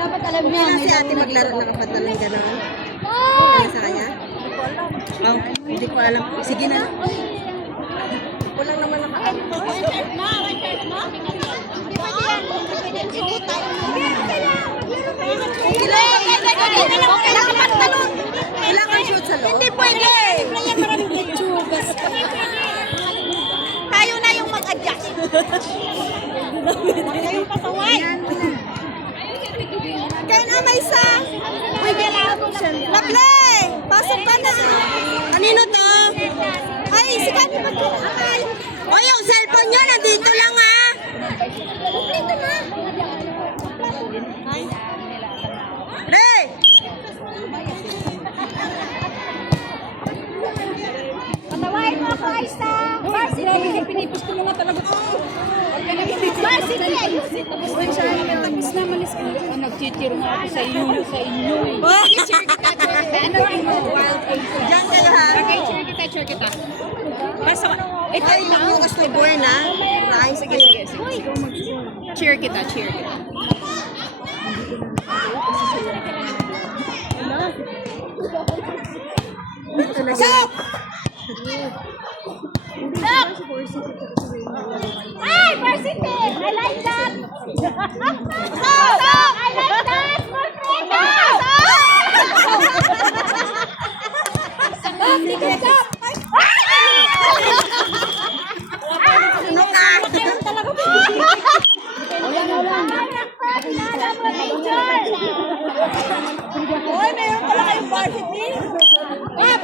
Dapat alam niya. Kaya si ate maglaro ng kapatalong gano'n. Kaya sa kanya? Oh, hindi ko alam. Sige na. Kulang naman naka. Kailangan shoot sa loob. Hindi pwede. Maraming ketchup. Tayo na yung mag-adjust. Kayong pasaway. Kaya na may isa. Pwede na ako. Lovely! Pasok ka na. Kanino to? Ay, si Kati mag-akay. O, yung cellphone nyo, nandito lang ha. Dito na. Re! Patawain mo ako, Aisa. Varsity. Pinipisto mo nga talaga. Varsity, ayusin. Tapos na siya. Tapos na, malis ka. Nag-cheer nga ako sa inyo. Cheer kita. Ano yung mga wild things? Diyan kayo ha. Okay, cheer kita. Basta, ito Ay, lang. bukas na buwan ha. Nice. Sige. Cheer kita. Ito na siya. Ay, varsity! I like that! Stop! I like that! Stop! Ano ka? Hoy, mayroon pala kayong varsity! Up!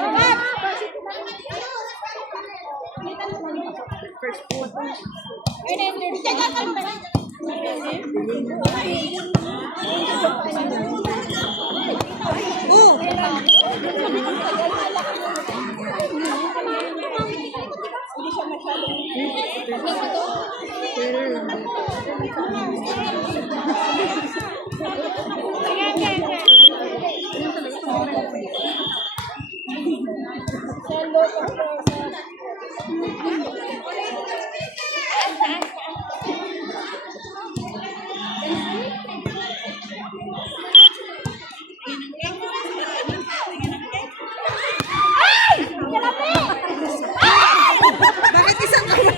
Bakit isang kamay?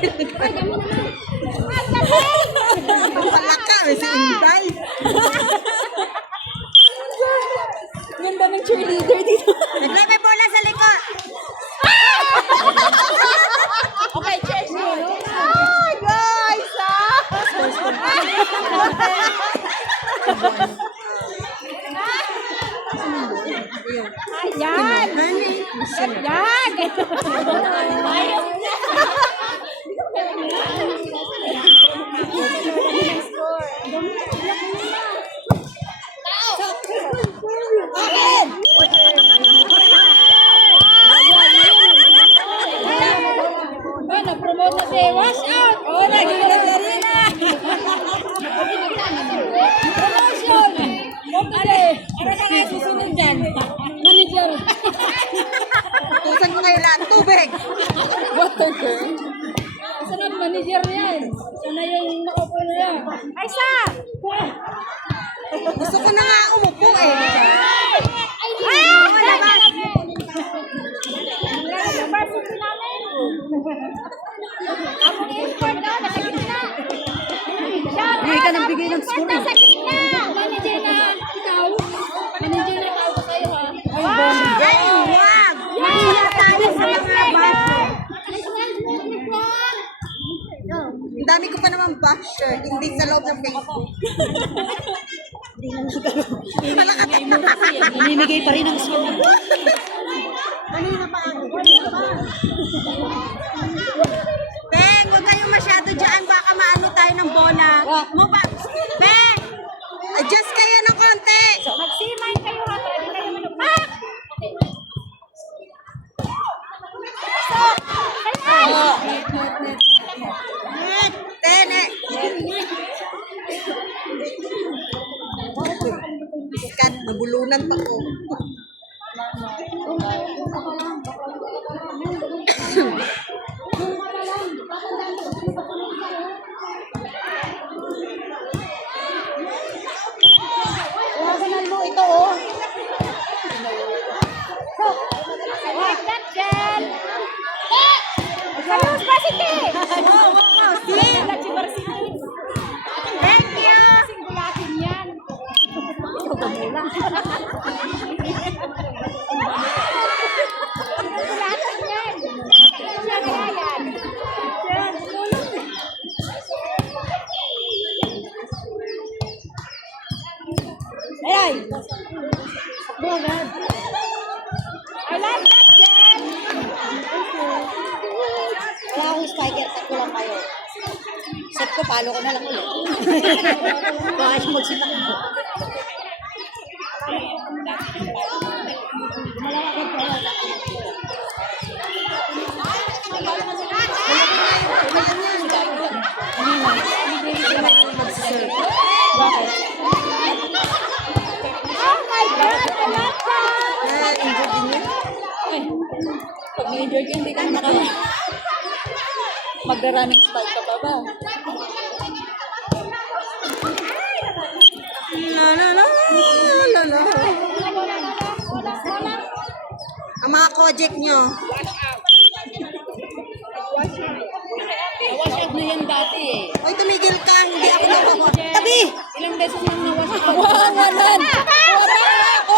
Wala ka, si Inday. Ganda ng cheerleader dito. Naglay may bola sa likod. Okay, cheers. Hi, guys! Yan! Yan! Ayaw na! Nag-promote na si Wash Out! Oh, nag-promote na! Promotion! Ano ka nga susunod dyan? Manager! Tusan ko kayo lahat. Tubig. Water girl? Sunod, manager yan. Sana yung nakaupo na yan. Aisa! Gusto ko na nga umupo eh. Bigay ka ng bigay ng score. Nasa gitna! Manager na ikaw. Manager na ikaw ko sa'yo ha. Ay, wag. Mahiya tayo sa mga basher. Ang dami ko pa naman basher. Hindi sa loob ng Facebook. Malakatak na. Inimigay pa rin ang score. Kanina pa ako. Beng, huwag kayong masyado dyan. Baka maano tayo ng bola. Move up. Beng, adjust kayo ng konti. Magsimay kayo ha. Pwede kayo manupak. Tene. Iskat, nabulunan pa ko. Varsity! Wow, wow, see? Si Varsity. Thank you! Kasing gulatin yan. Ikaw ba mula? Gulatin yan. Siya kaya yan. Ay! I like that, Jen! Wala akong spiker, set ko lang kayo. Set ko, palo ko na lang ulit. Baka siya magsitak mo. Oh my God! I love that! Na-enjoy din yun? Pag na-enjoy ka, hindi ka naka... Mag-running start ka pa ba? La la la la la. Ang mga project nyo. Nawash out na yan dati eh. Oy, tumigil ka. Hindi ako nawawa. Tabi! Ilang beses nang nawash out? Wawalan! Wala ako!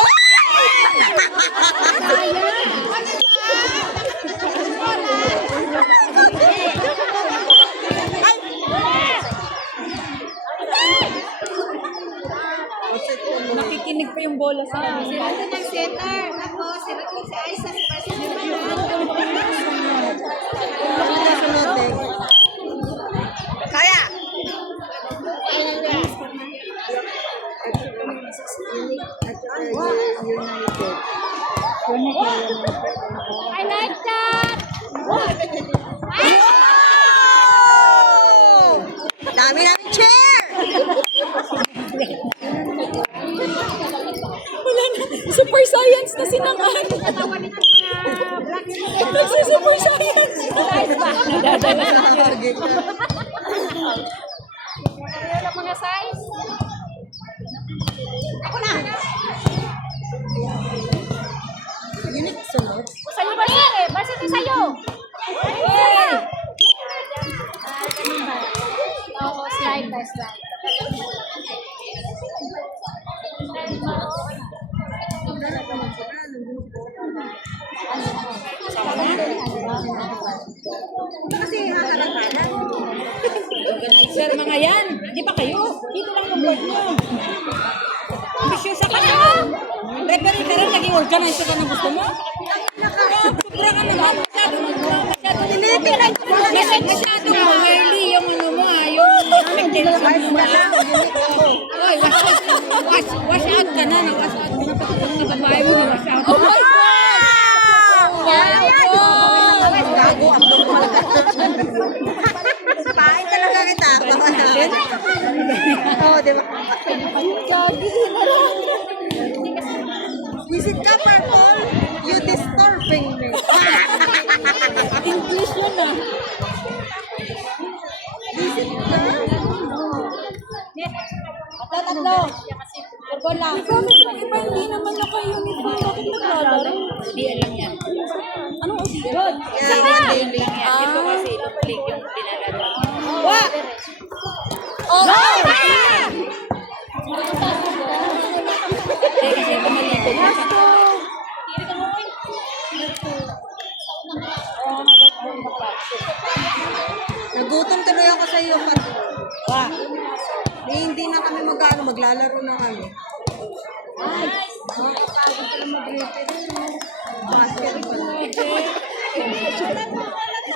Nakikinig pa yung bola sa amin. Ito ng center. Ako, sila ko si Aisa. Kaya! I like that! Dami namin chair! Wala na. Super science na sinangan. Nagsi-super science. Nice ba? Nadadala na. Ano mga size? Ako na! Unique sunod. Sa'yo ba sir? Basta ito sa'yo. Hey! Oo, slide by slide. Kasi hakalakalan. Organizer mga yan. Di ba kayo? Dito lang yung board nyo. Ambisyon sa kayo. Referee ka rin, naging organizer ka na gusto mo? Sobra ka naman. Masyado mo. Early yung ano mo ah. Yung expectation mo ah. Oy, wash out ka na. Wash out ka na. Pag sa babae mo na wash out. Oh my God! Gago ang Pain talaga kita. Oo, di ba? Visit ka, Purple. You disturbing me. English yun ah. Visit ka? Tatlo. Turbon lang. Bakit yung iba hindi naman naka-uniform? Bakit naglalaro? Hindi alam yan. Anong usigot? Yan, Hindi lang yan. Ito kasi duplicate yung pinalaro. Wa! Oh! Eh, kasi ito malito. Nagutom tuloy ako sa iyo, Pato. Wa! Hindi na kami maglalaro na kami.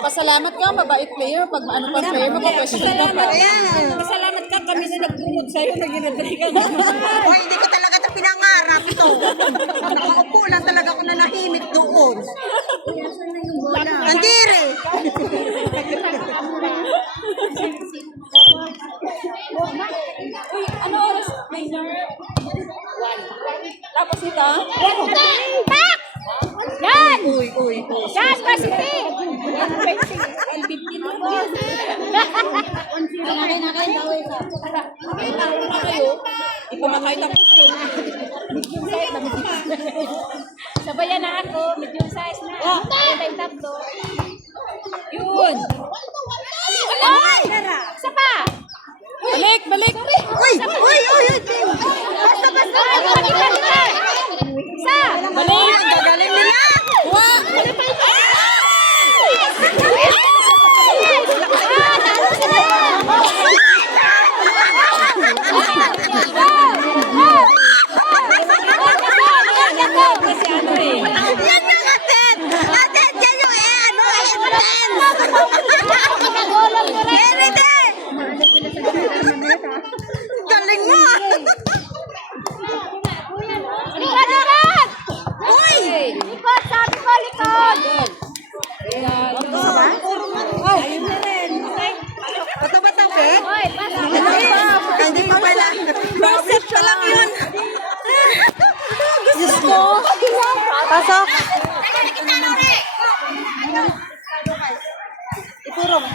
Pasalamat ka, mabait player. Pag ano pa player, magpa-question ka pa. Ayan. Pasalamat ka, kami na nagbungod sa'yo, nag-inadry ka. Hoy, hindi ko talaga ito pinangarap ito. Nakaupo lang talaga ako na nahimik doon. Andire! Uy, ano oras? Tapos ito? Pak! Yan! Uy, uy, uy. Yan, Varsity! 115 na po. Nakain daw ito. Nakain na kayo. Hindi ko nakain ako. Medium size na Sabayan na ako. Medium size na. Ito yung tatlo. Yun. Hoy! Isa pa! Balik, balik! Uy! Uy! Uy! Basta, basta! Isa! Balik! Gagaling nila! Kasi ano eh. Yan yung atin! Atin! Yan yung intense! Eride! Galing mo! Likod, likod! Uy! Likod, sabi ko, likod! Ito ba tabi? Hoy, pasok! Hindi pa pala. Process pa lang yun. Diyos ko! Pasok. Ituro mo.